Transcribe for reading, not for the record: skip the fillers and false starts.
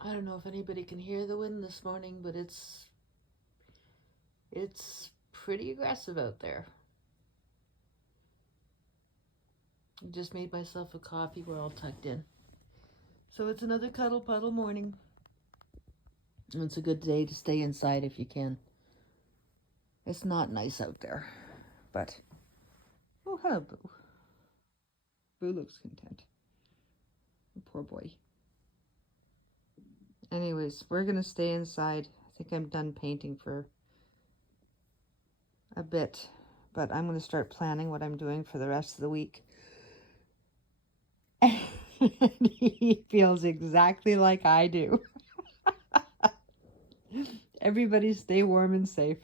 I don't know if anybody can hear the wind this morning, but it's pretty aggressive out there. I just made myself a coffee. We're all tucked in. So it's another cuddle puddle morning. It's a good day to stay inside if you can. It's not nice out there, but oh, hello, Boo. Boo looks content. Poor boy. Anyways, we're gonna stay inside. I think I'm done painting for a bit, but I'm gonna start planning what I'm doing for the rest of the week. He feels exactly like I do. Everybody stay warm and safe.